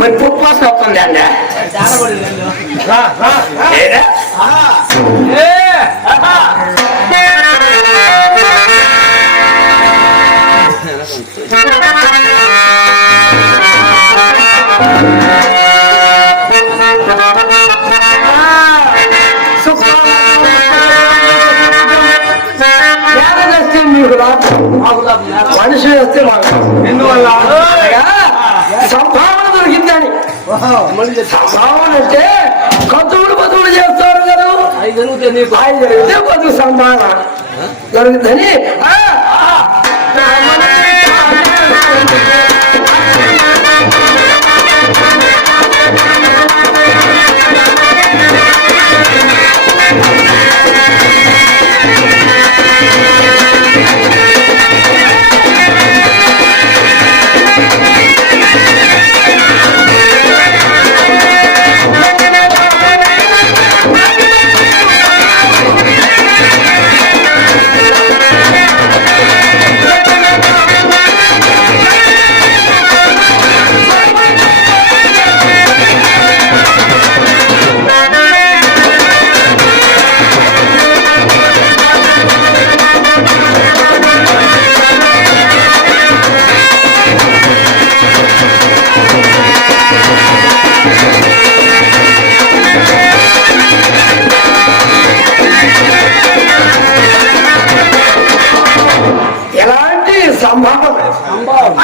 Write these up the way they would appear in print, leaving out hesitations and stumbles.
మరి పుట్టు వాసన వస్తుంది అండి. మనిషి వస్తే ఎందువల్ల సంభావన దొరికిందని. సంభావన అంటే కతువులు బతువులు చేస్తారు కదా, జరిగితే కొద్ది సంభావన దొరుకుతుందని.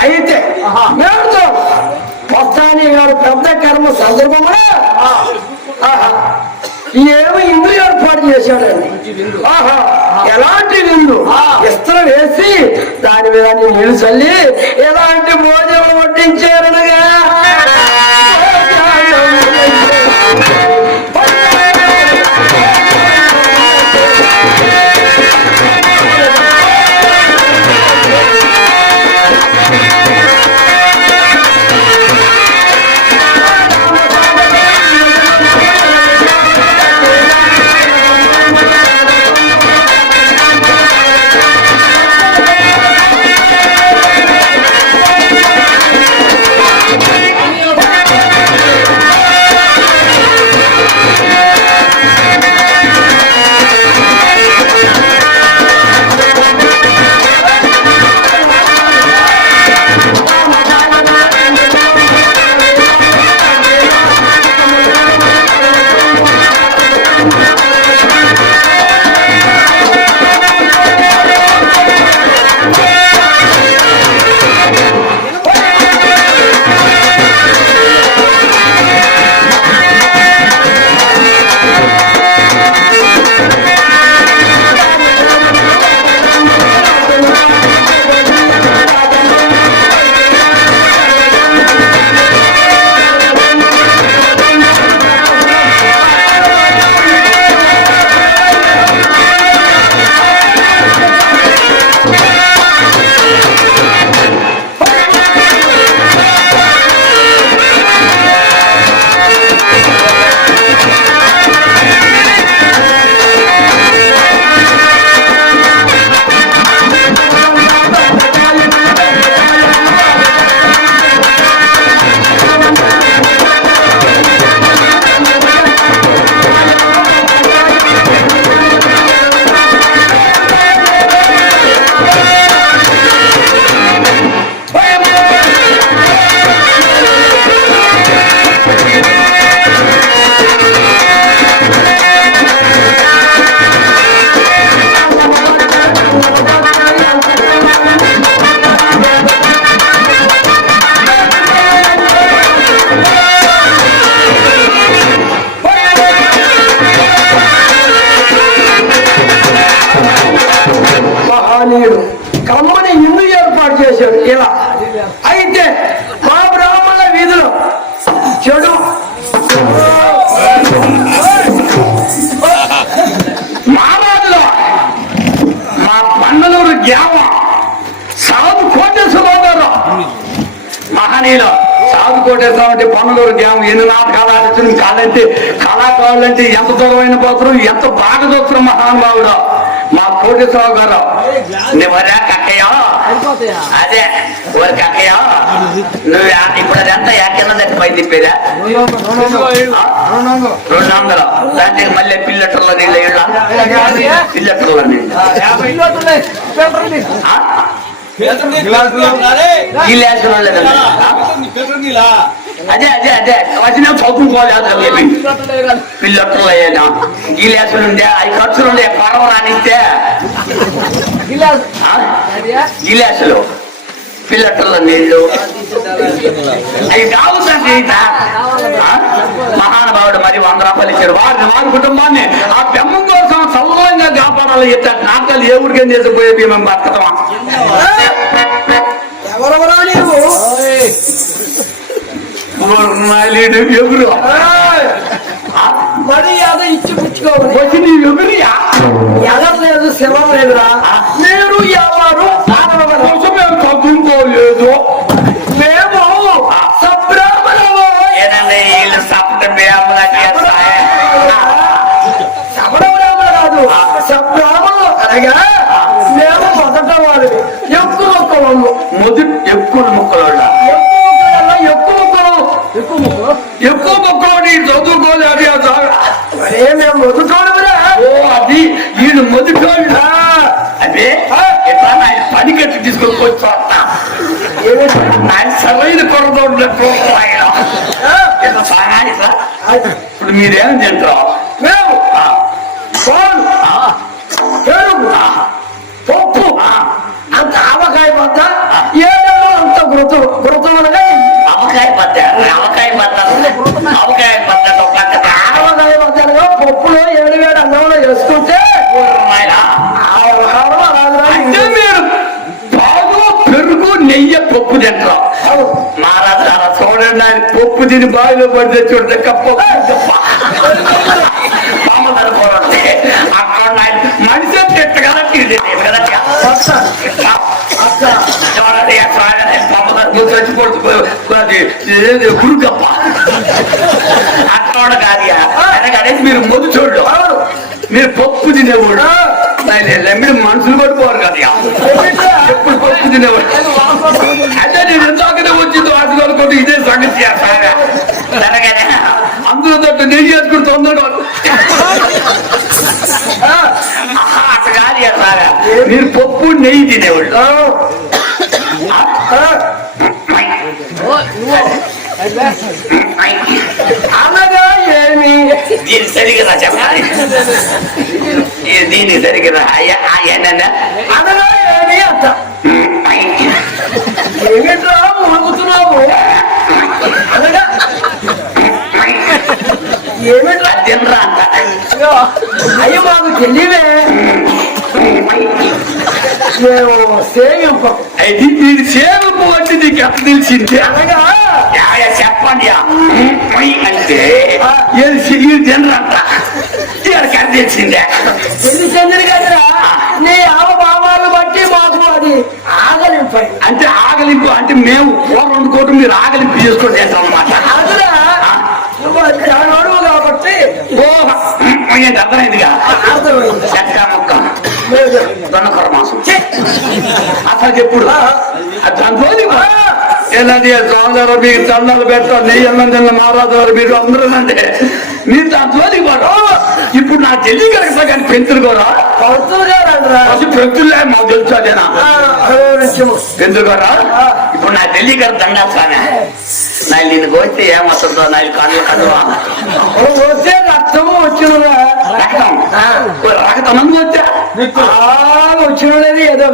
అయితే మేడుతో వస్తాని గారు పెద్ద కర్మ సందర్భంలో ఏమి ఇందు ఏర్పాటు చేశాడండి. ఎలాంటి విందు ఇస్త్రం వేసి దాని మీద నీళ్లు చల్లి ఎలాంటి భోజనం వడ్డించారనగా కమ్మని ఇందు ఏర్పాటు చేశాడు ఇలా. అయితే మా బ్రాహ్మణుల వీధిలో చెడు మారాజులో మా పన్నలూరు గ్రామ సాధు కోటేశ్వరరావు మహనీయులు సాధు కోటేశ్వరం అంటే పన్నలూరు గ్రామం ఎన్ని నాటకాలు ఆడించిన కాలంటే కళాకారులు అంటే ఎంత దూరమైన పోతారు, ఎంత బాగా చూస్తారు మహానుభావుడు మా కోటేశ్వరరావు గారు. నివరా కక్కయ్య అదే ఊరికి అక్కయ్య నువ్వు ఇప్పుడు అదంతా కింద పై తిప్పేదా 200 దాంట్లో మళ్ళీ పిల్లటర్లో నీళ్ళ పిల్లటర్లో నీళ్ళు అదే అదే అదే వచ్చిన చదువుకోలేదు పిల్లట్లు అయ్యాను గిలాసులు ఉండే అవి ఖర్చులు ఉండే పరవ రానిస్తే గిలాసులు పిల్లట్లో నీళ్లు అవి కావుతండి మహానుభావుడు మరి 100 రూపాయలు ఇచ్చాడు వారి కుటుంబాన్ని ఆ బెమ్మం కోసం సౌలంగా కాపాడాలి ఇట్లా నాటకాలు ఏ ఊరికేం చేసిపోయే మేము బతకమా ఎవరెవరా నీవు ఎవరు మర్యాద ఇచ్చి పుచ్చుకోవాలి వచ్చి నీవు ఎవరియా ఎవరు లేదు శవం లేదురా నేను ఎవరు కోసం మేము చదువుకోలేదు మేము సబ్రాహ్మణము వీళ్ళు సప్త సబ్రాహ్మణ కాదు సబ్రాహ్మణులు అనగా మేము మొదట వారిని ఎక్కువ మొక్కలు మొదటి ఎక్కువ ముక్కలు ఎక్కువ మొక్కలు నీకు చదువుకోలేదు మేము మొదటోడురా ఓ అది వీళ్ళు మొదటి అదే ఎట్లా ఆయన పని కట్టి తీసుకొని వచ్చా ఆయన సరైన కొరత ఇప్పుడు మీరేం తింటారు మేము పప్పు అంత ఆవకాయ పద్ద ఏడో అంత గురుతం అనగా అవకాయ పద్ద అవకాయ పద్దగా పప్పులో 7 అన్నంలో వేసుకుంటే అంటే మీరు బాగు పెరుగు నెయ్యి పప్పు తింటారు మహారాజు అలా చూడండి ఆయన పప్పు తిని బావిలో పడితే చూడండి అనుకోవాలంటే అక్కడ మనిషి తిట్ట కదా గురుగప్ప అక్కడ కాదు మీరు మొదలు చూడు మీరు పప్పు తినేవాడు మీరు మనుషులు పడిపోరు కదా ఎప్పుడు పప్పు తినేవాడు అదే నేను ఎంతకనే వచ్చింది వాటిలో అనుకోండి ఇదే సంగతి సరేగానే అందులో తట్టు నెయ్యి వేసుకుని తొందరగా అట్ట కాదు సారా మీరు పప్పు నెయ్యి తినేవాళ్ళు అనగా ఏమి దీన్ని సరిగ్గా చెప్పాలి దీన్ని సరిగ్గా అనగా ఏమి అంట ఏమిట్రా మునుగుతున్నావు అనగా ఏమిట్రా తినరా అంట అయ్యో మాకు తెలియవే మేము సేవింపం అది మీరు సేవకు అంటే నీకు ఎట్లా తెలిసింది అనగా చెప్పండి అంటే తినరంట ఎక్కడ తెలిసిందే పెళ్లి చెందిన కదరా నీ ఆవభావాలు బట్టి మాకు అది ఆగలింపై అంటే ఆగలింపు అంటే మేము కూర వండుకోవటం మీరు ఆగలింపు చేసుకోండి అన్నమాట అదురా నువ్వు అడుగు కాబట్టి అర్థమైందిగా అర్థమైంది చెక్క మొక్క దొన్నకొర మాసం అసలు చెప్పుడు ఏంటంటే సోదరు మీకు చందాలు పెట్టారు నెయ్యి అన్నం తిన్న మహారాజు గారు మీరు అందరూ అంటే మీరు దాని జోలికి పోరు ఇప్పుడు నా చెల్లి కరెక్టా కానీ పెంచులు కూడా పెంచులే మాకు తెలుసు అదేనా పెంచులు కూడా ఇప్పుడు నా చెల్లి గారు దండాస్తానే నా నిన్ను కోస్తే ఏమవుతుందో నా కళ్ళు కదువా వస్తే రక్తము వచ్చినరా రక్తం రక్తం మంది వచ్చా వచ్చినది ఏదో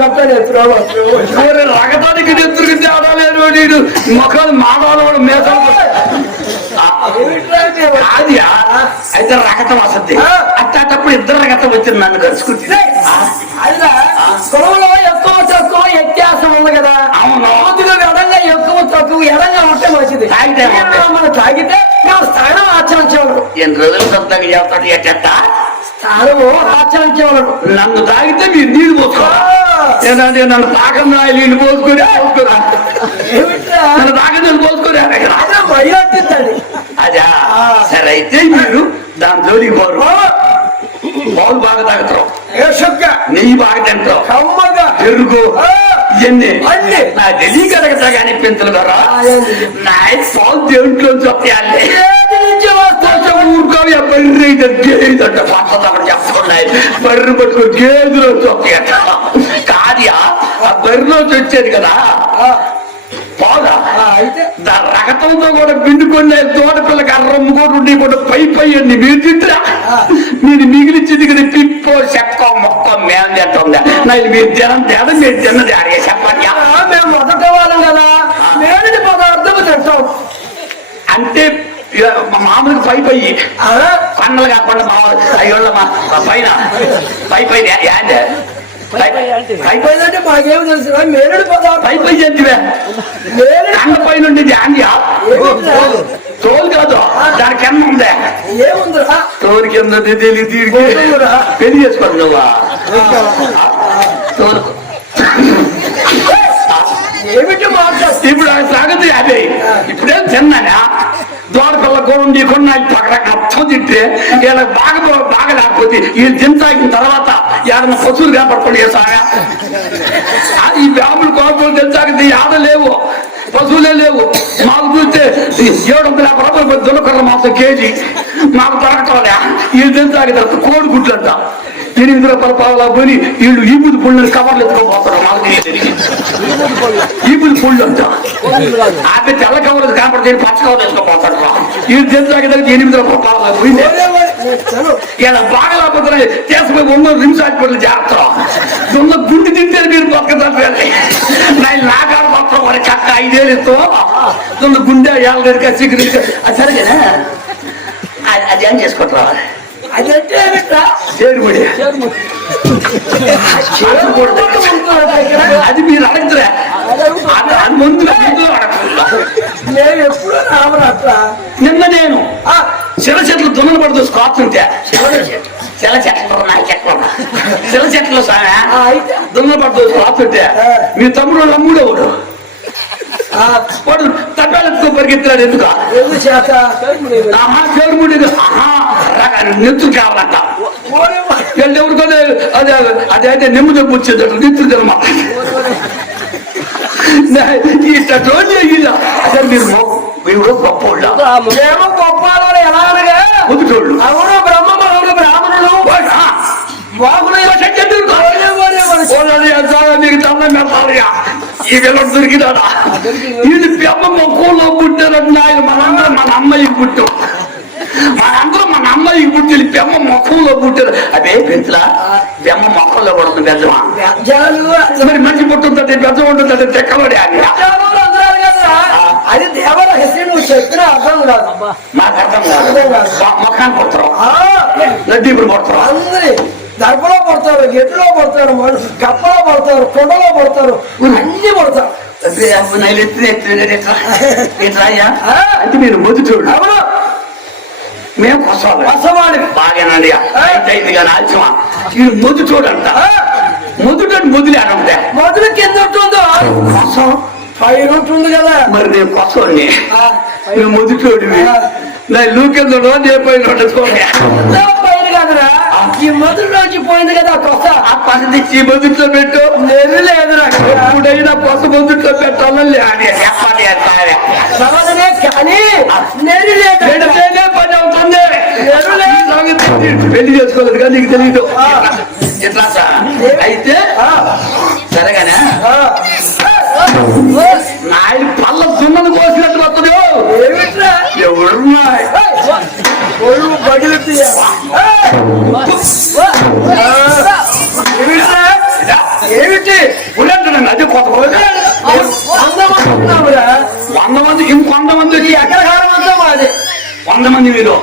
రగతానికి ఎత్తురికి తేడా లేదు నీడు మొక్కలు మానవాడు మేసాలు అది అయితే రగతం వస్తుంది అట్టేటప్పుడు ఇద్దరు రగతం వచ్చింది నన్ను కలుసుకుంటుంది కొలువులో ఎక్కువ తక్కువ వ్యత్యాసం ఉంది కదా అవును కొద్దిగా ఎడంగా ఎక్కువ తక్కువ ఎడంగా ఉంటే మంచిది మనం తాగితే మేము స్థానం ఆచరించేవాడు 8 రోజులు సొంతంగా చెప్తాడు ఎట్ట స్థానము ఆచరించేవాడు నన్ను తాగితే మీరు నీళ్ళు పోసుకోవాలి ఏంటంటే నన్ను తాకం నీళ్ళు పోసుకొని నన్ను తాకి నీళ్ళు పోసుకొని భయపట్టిందండి అదా సరే అయితే మీరు దాని జోలికి పోరు పాలు బాగా తాగుతావు నెయ్యి బాగా తింటావు కమ్మగా పెరుగు ఎన్ని అన్ని. నా తెలియగలగదా కానీ పెంచులు గారా అదేంటి? నా పాలు దేంట్లో చెప్పాలి ఏది నుంచి వస్తా ఊరుకోవి బర్రె గేదంట పాత చెప్పుకున్నాయి బర్రె పట్టుకుని గేదెలో చొప్పాయట కాదియా ఆ బర్రెలో వచ్చేది కదా పోదా అయితే దాని రగతంతో కూడా పిండుకొని తోట పిల్లకి అర్రమ్మ కూడా ఉండి కూడా పై అండి మీరు తింటారా మీరు మిగిలిచ్చింది కదా పిప్పో చెక్క మొక్క మేము తింటుందా నాకు మీరు జనం తేడా మీరు తిన్నది అడిగే చెప్పండి మేము మొదట వాళ్ళం కదా మేలుడి పదార్థం తింటాం అంటే మామూలుగా పై కన్నలు కాకుండా మామూలు అయ్యోళ్ళ పైన పై యాండే అయిపోయిందంటే మాకేమో తెలుసు మేలుడి పదార్థం పై చెప్తివే కన్న పైన ఉండేది యాండియా తోలు కాదు దాని కింద ఉందే ఏముందిరా తోలు కింద తెలియదు పెళ్లి చేసుకోండి నువ్వా తోలు ఏమిటి మాట్లాడు ఇప్పుడు ఆ సాగతి అదే ఇప్పుడేం తిన్నానా దోడపిల్ల కూడా కొన్ని పక్కన అర్థం తింటే ఇలా బాగా లేకపోతే వీళ్ళు తింటాగిన తర్వాత ఏదైనా పశువులు కాపాడుకోండి ఏ సాగా ఈ వ్యాములు కోపలు తింటాకి ఆడలేవు పశువులే లేవు మాకు చూస్తే 750 రూపాయలు దున్నకర్ర మాసం కేజీ మాకు దొరకటోలే వీళ్ళు తింటాకి తర్వాత కోడి గుడ్లంట 8 రూపాయల పావులా పోయి వీళ్ళు ఈబుది పుళ్ళని కవర్లు ఎత్తుకోపోతారు మాకు ఈబుది పుళ్ళు అంట ఆమె తెల్ల కవర్లు కనపడితే పచ్చ కవర్లు ఎత్తుకోపోతారు వీళ్ళు తింటాకి 8 రూపాయల పావులా పోయింది ఇలా బాగా లేకపోతే చేసుకుని 100 నిమిషాలు చేస్తారు దున్న గుండి తింటే మీరు బతకదారు నాకాడ మాత్రం మరి చక్క 5 ఏళ్ళు ఇస్తూ దున్న గుండె 50 చికెన్ సరిగా అది ఏం చేసుకుంటారా అదంటే చేరుబడి అది మీరు అడగదురా అది ముందు మేము ఎప్పుడు రామరా నిన్న నేను చిల చెట్లు దున్నలు పడుతూ స్కాతుంటే చిల చెట్లు చిల చెట్లు దున్నలు పడుతూ స్కాతుంటే మీ తమ్ముడు అమ్ముడేవాడు వాడు తప్పాలెత్తుకో పరిగెత్తాడు ఎందుకు చేరుముడి నెత్తులు కావాలంట ఎవరికొనే అదే నెమ్ము దెబ్బ వచ్చేది నెత్తులు జన్మ అసలు మీరు గొప్ప ఏమో గొప్ప ఎలా అనగా ముదుటోళ్ళు అవును బ్రహ్మలు బ్రాహ్మణులు మీకు తమ్మ మెల్లాలిగా ఈ వెళ్ళడం దొరికినాడా ఇది పెమ్మ మొక్కలో పుట్టారని ఆయన మనందరం మన అమ్మాయికి పుట్టాం మనందరం మన అమ్మాయికి పుట్టి పెమ్మ మొక్కలో పుట్టారు అదే పెంచులా పెమ్మ మొక్కల్లో కూడా ఉంది పెద్దమా మరి మంచి పుట్టుందంటే పెద్ద ఉంటుందంటే తెక్కబడి అని అది దేవరహస్యం నువ్వు చెప్పిన అర్థం కాదు నాకు అర్థం కాదు మొక్కాన్ని కొడతారు లడ్డీ ఇప్పుడు కొడతారు అందరి దర్పలో పడతారు ఎట్టులో పడతారు కప్పలో పడతారు కొండలో పడతారు అన్ని పడతారు అంటే మీరు మొదటోడు అవును మేము కొసవాడి బాగానండి అయితే కానీ ఆల్చమా ఇది మొదటోడు అంట మొదటోడు మొదలు అంటే మొదలు కింద ఉంటుందో కొసం పైన ఉంటుంది కదా మరి నేను కొసవాడిని నువ్వు మొదటోడివి నా లూకెందులో నేను పైన పైన కదరా ఈ మొదటి నుంచి పోయింది కదా కొస ఆ పని తెచ్చి మొదట్లో పెట్టు నెరు లేదురా ఎప్పుడైనా కొస మొదట్లో పెట్టాలని సమాధనే కానీ నెరు లేదు పెడితేనే పని అవుతుంది పెళ్లి చేసుకోలేదు కానీ నీకు తెలియదు ఎట్లా సార్ అయితే సరేగానే నాయన పళ్ళ సున్నది కోసినట్టు వస్తుంది ఎవరున్నాయి ఏమిటి ఉల్లంటున్నాను అది కొత్త 100 మంది ఇంకొంతమంది అగ్రహారం అంతా మాది 100 మంది మీరు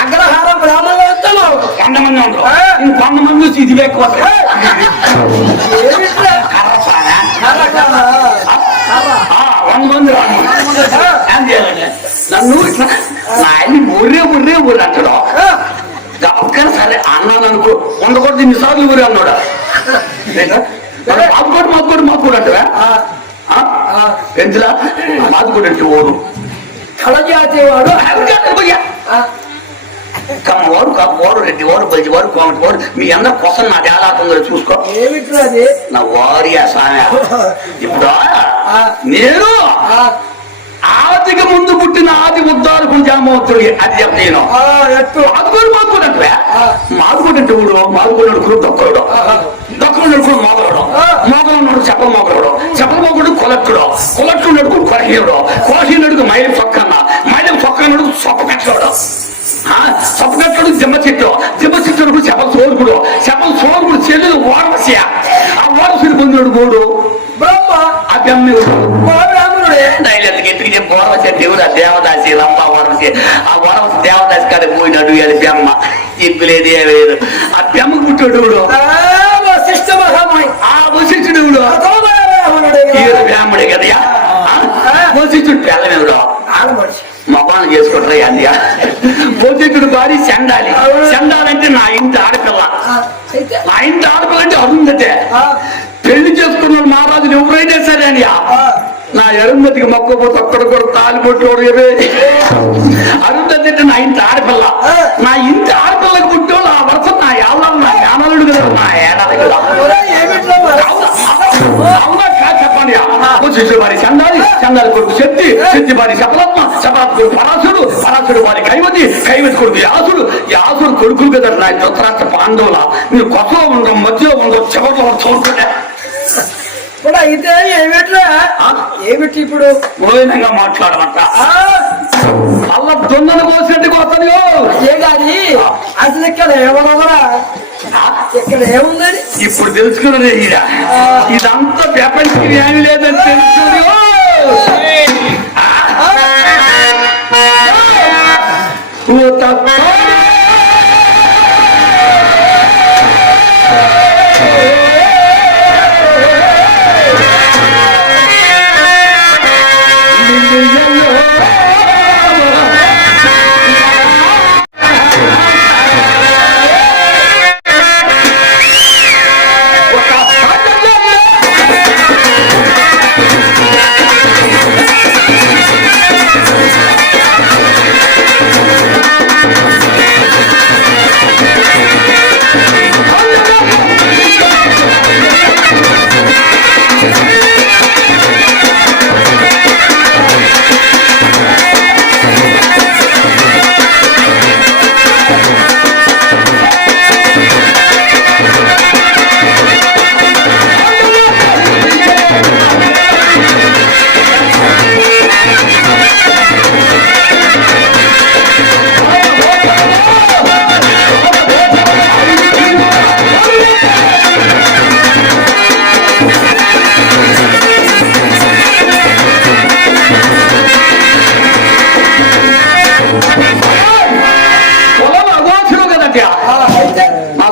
అగ్రహారం బ్రాహ్మణులు అంతా మాకు 100 మంది ఉంటారు ఇంకొంతమంది వచ్చి ఇది ఎక్కువ ఏమిట్రా 100 మంది ఏం చేయాలండి నన్ను ఇట్లా ఆయన ఊరే అంటాడు గప్పకని సరే అన్నాను అనుకో ఉండకూడదు ఇన్నిసార్లు ఊరే అన్నాడు మాకు అంటారా పెంచులా మాది కూడా అంటే ఊరు కళజాతి వాడు కమ్మవారు కాపువారు రెడ్డివారు బలివారు కోమటివారు మీ అందరూ కోసం నా తేలాతుందో చూసుకో. ఏమిట్రా అది? నా వారి సామె. ఇప్పుడు నేను ఆదికి ముందు పుట్టిన ఆది ఉద్దారకుని జామవుతుడు అది చెప్తాను. మాదుకోడు మాదుకోడంటే మాదుకోడంటే మాదుకోడు దొక్కడు దొక్కడు మోగలడు మోగలున్నాడు చెప్పల మోగలడు చెప్పల మోగడు కొలట్టుడు కొలట్టున్నాడు కొరహీనుడు కొరహీనుడికి మైలు పక్కన మైలు పక్కనడు సొప్ప కట్టడు సొప్ప కట్టడు జిమ్మ చెట్టు చెప్పల సోరుకుడు చెల్లు ఓరవసి ఆ ఓరవసిని పొందినాడు గోడు ఆ ఎత్తుకి ఓరవసి దేవుడు ఆ దేవదాసి రంప ఓరవసి ఆ ఓరవసి దేవదాసి కాడ పోయినాడు అది బెమ్మ ఇప్పులేదు ఏలేదు ఆ బెమ్మకు పుట్టాడు ఆ వశిష్ఠుడు బ్రాహ్మడే కదా వశిష్ఠుడు పిల్లమేవుడు మపానం చేసుకుంటారా అండి వశిష్ఠుడు భారీ చండాలంటే నా ఇంటి ఆడపిల్ల అంటే అరుంధతే పెళ్లి చేసుకున్న మహారాజులు ఎవరైనా సరే అని నా అరుంధతికి మొక్కపోతే అక్కడ కూడా తాలిబొట్లు అరుంధతి అంటే నా ఇంటి ఆడపిల్ల నా ఇంటి ఆడపిల్లకి పుట్టోళ్ళు ఆ వర్షం నా ఏళ్ళ నా యానలుడు కదా నా ఏడాది కదా చెప్పండి. వారి చందాలి కొడుకు శక్తి వారి శపరాత్మ కొడుకు పరాశుడు వారి కైవతి కొడుకు యాసుడు కొడుకులు కదా నా ధృతరాష్ట్ర పాండవుల మీరు కొత్తలో ఉండవు మధ్యలో ఉండవు చివరిలో చూస్తుంటే అయితే ఏమిటి ఇప్పుడు మోహనంగా మాట్లాడమంట అలా దొంగలు కోసినట్టుగా వస్తుంది. ఏ కాదు అసలు ఇక్కడ ఇక్కడ ఏముందని ఇప్పుడు తెలుసుకున్నది ఇదంతా ప్రపంచం ఏమి లేదని తెలుసుకుని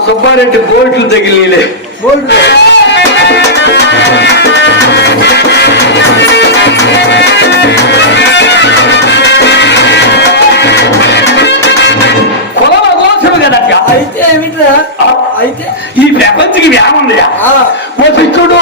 సుబ్బారెడ్డి బోల్ట్లు తగిలిలే కులం అగోచరం కదా. అయితే ఏమిట్రా అయితే ఈ ప్రపంచకి వ్యామంది వశిష్ఠుడు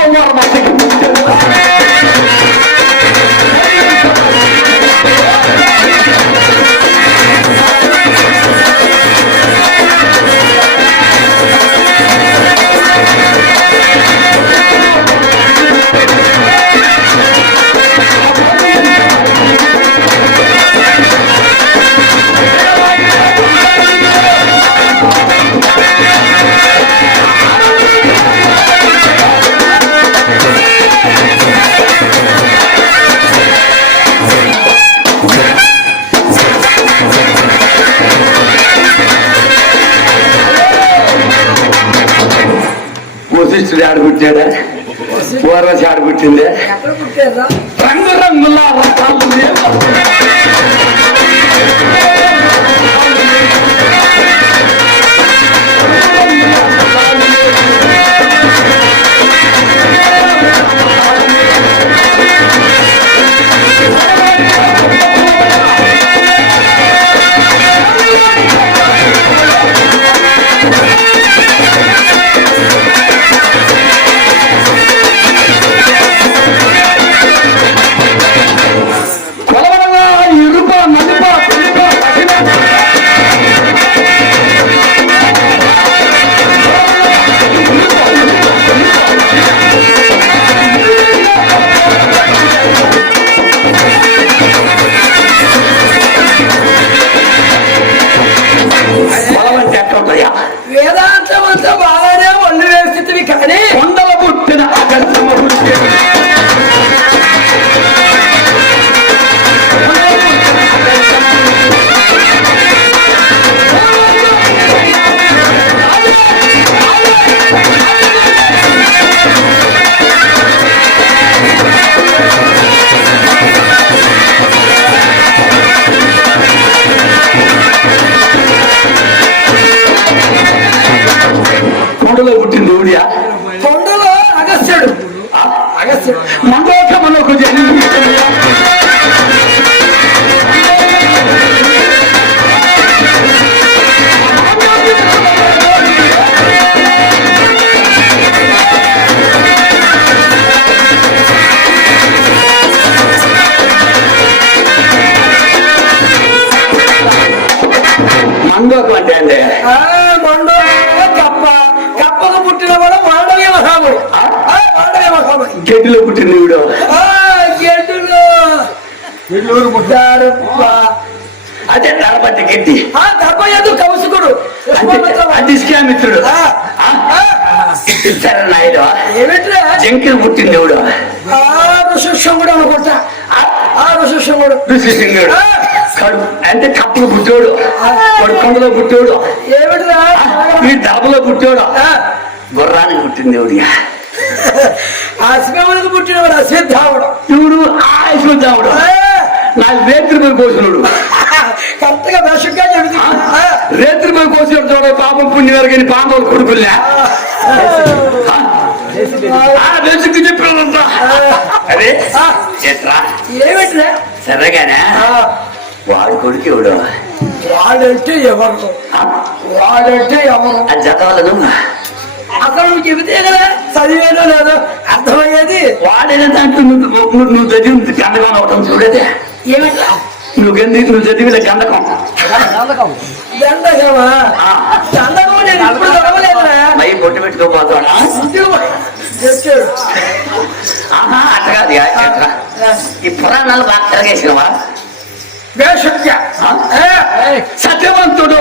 వశిష్ఠుడు ఆడబుట్టాడా పూర్వశి ఆడబుట్టిందే రంగురంగుల కొలవడగా ఇరుప నలుప మండోకం అంటే అండి మండో కప్ప కప్పకు పుట్టిన వాడు మాండవ్య మహాముడు మాండవ్య మహాముడు గడ్డిలో పుట్టిన వీడు గెడ్డులు పుట్టారు అదే నడపట్టి గడ్డి దర్భయదు కౌసుకుడు అది ఇస్లామిత్రుడు సరే నాయుడు ఏమిట్రా జంకిలు పుట్టింది ఎవడు ఋషిశృంగుడు అనుకుంటా ఋషిశృంగుడు ఋషిసింగుడు అంటే కప్పులు పుట్టాడు కొండలో పుట్టాడు ఏమిట్రా ఈ డబ్బులో పుట్టాడు గుర్రానికి పుట్టింది ఎవడిగా అశ్వములకు పుట్టినవాడు అశ్వత్థాముడు ఇవుడు ఆశ్వత్థాముడు నాకు రేత్రి పోయి కోసినాడు కరెక్ట్ గా దర్శకుగా చెబుతున్నా రేత్రి పోయి కోసినాడు చూడ పాపం పుణ్యవారు కానీ పాండవులు కొడుకులే రేసుకు చెప్పినంత అదే చెట్రా ఏమిట్రా సరేగానే వాడు కొడుకు ఎవడు వాడంటే ఎవరు వాడంటే ఎవరు అది చదవలేదు అక్కడ నువ్వు చెబితే కదా చదివేదో లేదో అర్థమయ్యేది వాడైనా దాంట్లో నువ్వు చదివి గంధకం అవటం చూడదే ఏమిట్రా నువ్వు చదివిన గంధకం దండకమా దండకం నేను ఇప్పుడు చదవలేదురా మై బొట్టు పెట్టుకోపోతాడా చెప్పాడు ఆహా అట్ట కాదు ఈ పురాణాలు బాగా తిరగేసినవా వేషజ్ఞ సత్యవంతుడు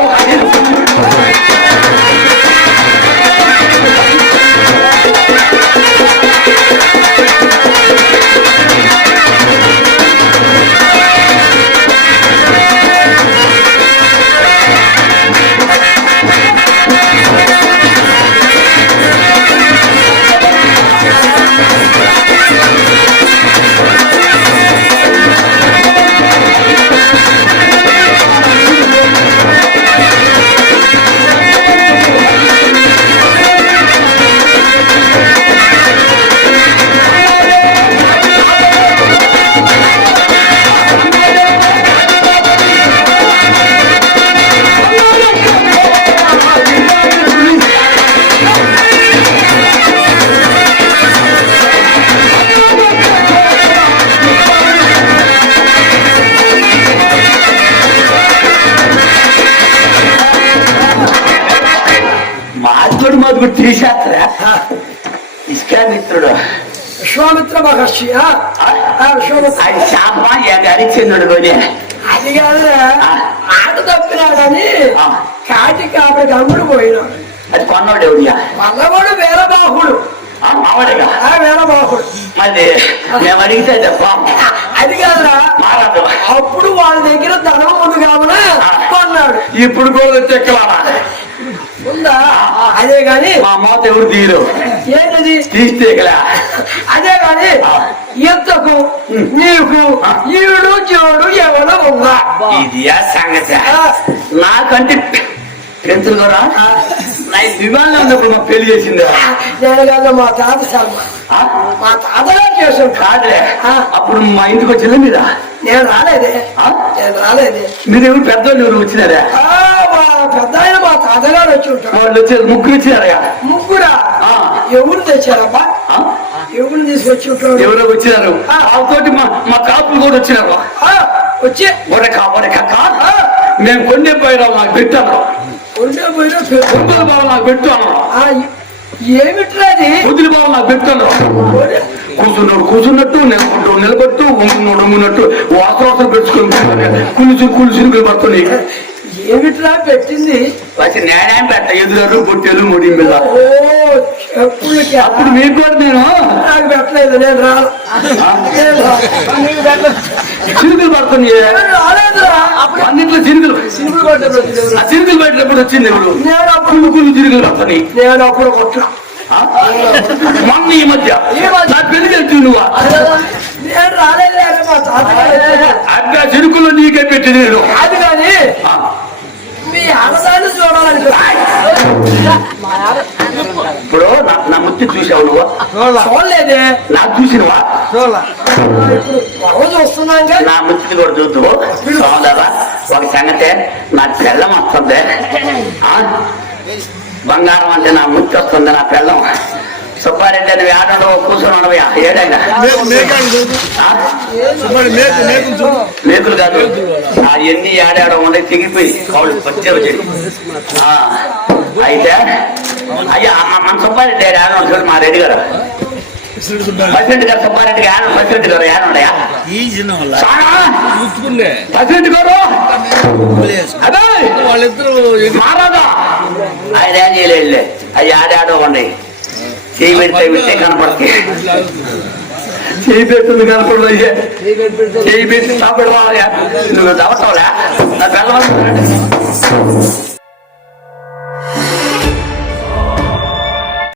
మాధుడు తీసేస్తారా ఇష్టామిత్రుడు విశ్వామిత్ర మహర్షి ఆయన శాప హరిచంద్రుడు కొని అది కాదురా మాట తప్పినా కానీ కాటి కాబట్టి అమ్ముడు పోయినాడు అది కొన్నాడు ఎవడియా మల్లవాడు వీరబాహుడు మావాడిగా వీరబాహుడు మళ్ళీ మేము అడిగితే అది కాదురా మారదు అప్పుడు వాళ్ళ దగ్గర ధనం ఉంది కావున కొన్నాడు ఇప్పుడు కూడా చెక్కలారా ఉందా అదే గాని మా అమ్మతో ఎవరు తీరు ఏంటది తీస్తే అదే గాని ఎంతకు నీకు ఈడు జోడు ఎవరు ఉందా ఇది సంగతి నాకంటే పెంచులు కూడా నా విమానంలో ఉన్నప్పుడు మాకు పెళ్లి చేసింది నేను కాదు మా తాత శర్మ మా తాతగారు చేసాం కాదులే అప్పుడు మా ఇంటికి వచ్చిందా మీద నేను రాలేదే మీరు ఎవరు పెద్దోళ్ళు ఎవరు వచ్చినారా మా పెద్ద ఆయన మా తాతగారు వచ్చి ఉంటారు వాళ్ళు వచ్చారు ముగ్గురు వచ్చినారా ముగ్గురా ఎవరు తెచ్చారబ్బా ఎవరు తీసుకొచ్చి ఉంటారు ఎవరో వచ్చినారు వాళ్ళతోటి మా కాపులు కూడా వచ్చినారు వచ్చి మేము కొండే పోయినా నాకు పెట్టాను కొండే పోయినా పొద్దుల బావ నాకు పెట్టాను ఏమిట్రాది పొద్దుల బావ నాకు పెట్టాను కూర్చున్నట్టు నిలబట్టు వంగున్నట్టు వాసన పెట్టుకొని కులుసులు పడుతుంది ఏమిట్రా పెట్టింది నేనేం పెట్ట ఎదురు పొట్టెలు ముడి మీద అప్పుడు మీరు కూడా నేను నాకు పెట్టలేదు నేను రాను చిరుకులు పడుతుంది అన్నింటిలో చిరుకులు చిరుకులు పెట్టినప్పుడు వచ్చింది ఇప్పుడు నేను అప్పుడు చిరుకులు పడుతుంది నేను అప్పుడు కొట్లా మొన్న ఈ మధ్య నా పెళ్లి తెచ్చు నువ్వు నేను రాలేదు అడ్డా చిరుకులు నీకే పెట్టి నేను అది కానీ మీ ఆడదాన్ని ఇప్పుడు నా ముచ్చి చూసావు నువ్వు చూడలేదే నాకు చూసినవా రోజు వస్తున్నాగా నా ముచ్చిని కూడా చూద్దు సోదరా ఒక సంగతే నా పిల్లం వస్తుంది బంగారం అంటే నా ముచ్చి వస్తుంది నా పిల్లం సుబ్బారెడ్డి నువ్వు ఆడంలో కూర్చొని ఉండవయా ఏడైనా మేకులు కాదు ఎన్ని ఆడాడో ఉండే తెగిపోయి కాళ్ళు పచ్చేవి అయితే అయ్యా మన సుబ్బారెడ్డి ఆడ చూడు మా రెడ్డి గారు ప్రెసిడెంట్ గారు సుబ్బారెడ్డి గారు ప్రెసిడెంట్ గారు ఏడున్నాయా ప్రెసిడెంట్ గారు అదే వాళ్ళిద్దరు మారాదా ఆయన ఏం చేయలే అవి ఆడాడో ఉన్నాయి చేయి పెడితే కనపడితే చేయి పెడుతుంది కనపడదు అయ్యే చేయి పెట్టి సాపెడవా నువ్వు తవ్వతావులే నా పిల్లలు